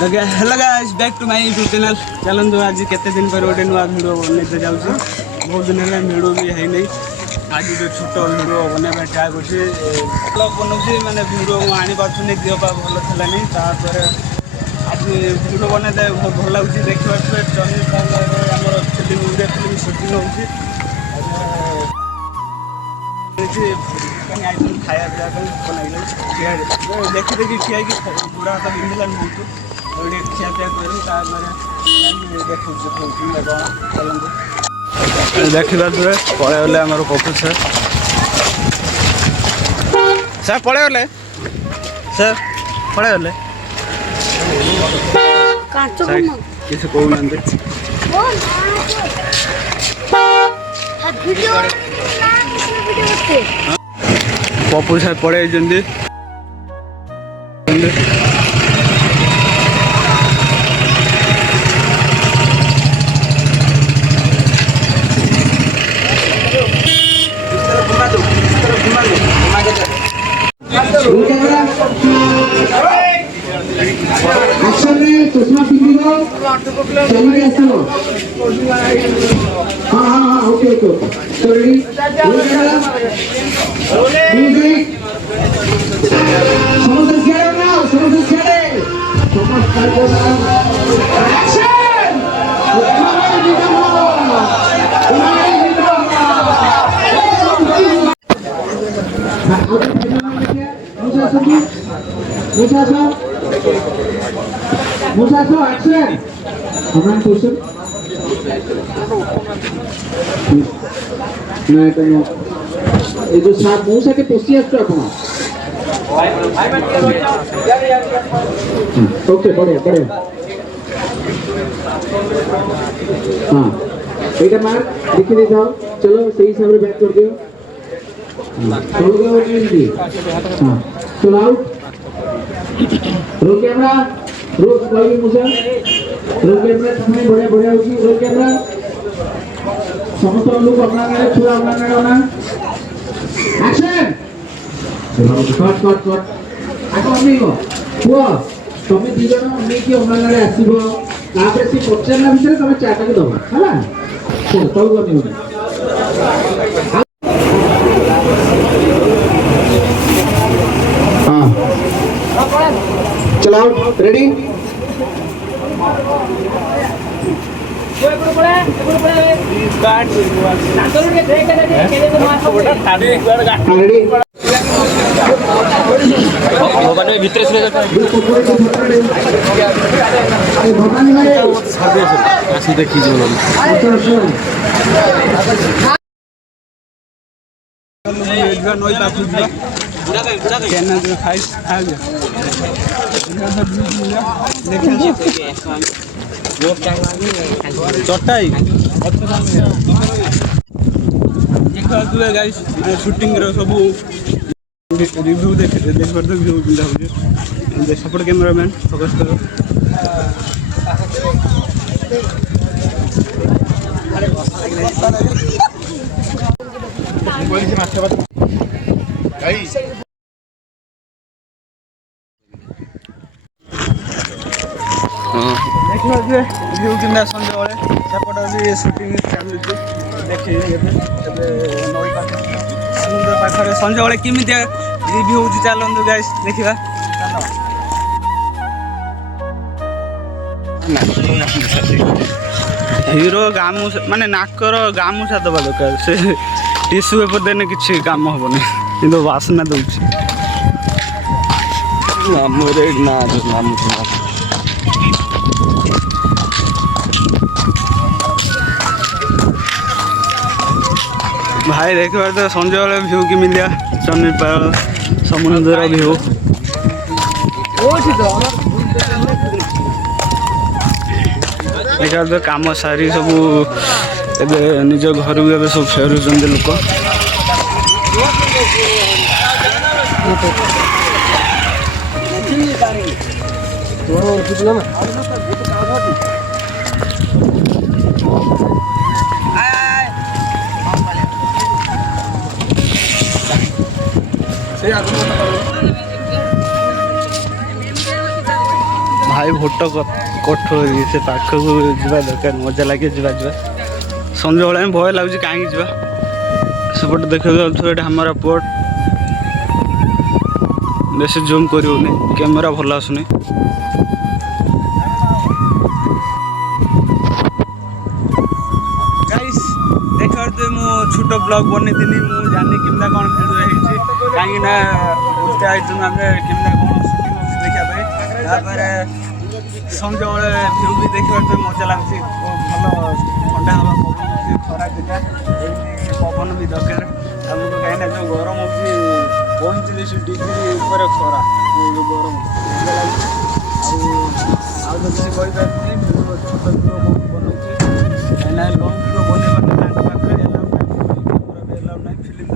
Hello guys back to my YouTube channel. चलନ୍ତୁ आज केते दिन पर गोटे नुआ भिडियो बनैते जाउछी। बहुत दिन हेले भिडियो भी है नहीं। आज जो छोट भिडियो बनैबा ट्राई करछि। ब्लॉग बनौछि माने भिडियो आनी पाछु नै दियो पा भलो थला नै। तापर आज भिडियो बनैते बहुत भल लागुछि देखिबा पे चन्नी पार्लर हमर फिल्म उडे फिल्म शूटिंग होछि। खाया देखी देखी खिया बुढ़ा हाथ बिंदलान बहुत खिया पिया देखा दूर पलैगले आम पपू सर सर पलैगले सर पलैगले किसी कहना पपू सर पड़े चश्मा पिंधिबो चलिए आसो हां हां हां ओके ओके सॉरी म्यूजिक समझ गए ना समझ गए समझ गए action Musa action. Aman question. ना कहीं ये जो साथ मूसा के पोसी है तो अपना ओके बढ़िया बढ़िया हाँ एक मार दिखी दे जाओ चलो सही हिसाब से बैक कर दियो चलो गया और नहीं दी हाँ चलो आउट रोल कैमरा रोज कोई मुझे रोल कैमरा तुम्हें बढ़िया बढ़िया होगी रोल कैमरा समस्त लोग अपना करे छुरा अपना करे ना एक्शन कट कट कट आको नहीं हो हुआ तुम्हें दी जण नहीं कि अपना करे आसीबो तापर से पचरना भीतर तुम्हें चाटा के दबा हला चल तो नहीं होनी हां चलाओ रेडी भीतर देखी चटाई गाइस शूटिंग सब रिव्यू देख पार्थ व्यू पिंधा हो सपोर्ट कैमरामैन फोकस करो देखिए व्यू किंदा संजय वाले सेपट भी शूटिंग चलुଛି देखिए नई समुद्र पाखरे संजय वाले केमी रिव्यू होची चलंतु गाइस देखिबा हीरो गामू माने नाकर गामूसा दबा दरकार से टिश्यू पेपर देने किसी काम हेनी कि बासना दौर भाई देख पार तो संजय वाले व्यू की मिलिया चन्नी पार समुद्र व्यू देखा तो कम सारी सब निज घर को सब फेरुंट लोक हाई भोट कठोरी से पाखक जा दरकार मजा लगे जा संजय बेला भय लगुच कहीं जा सेपटे देखा हमारा पोर्ट बेसी जूम कर कैमेरा भल आसुनी देखा मु छोट ब्लॉग बनी मुझे जानी कितना कौन भिड़ कहीं उल्टे आइटम आम कितना कौन सुटिंग देखा संजय बेले भ्यू भी देखा मजा लगुच भल ठंडा हवा पवन खरा दिखा पवन भी दरकार आमको कहीं जो गरम हो 35 डिग्री ऊपर खरा जो गरम किसी छोट भिडियो बनाऊे कहीं लंग भिडियो बनवा पाखे एलाउ ना फिल्म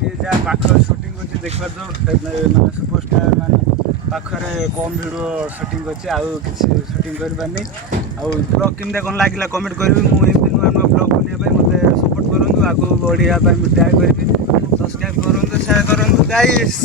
जी जहाँ पाख सुटिंग अच्छे देखा तो मैंने सुपरस्टार मान पाखे कम भिडियो सुटिंग अच्छे आउ किसी सुटिंग करनी आउ ब्लॉग केमता कौन लगे कमेंट करी मुझे नुआ नुआ ब्लॉग बनवाई मत सपोर्ट करूँ आगू बढ़िया ट्राए करी सब्सक्राइब करूँ शेयर करूँ गाइस।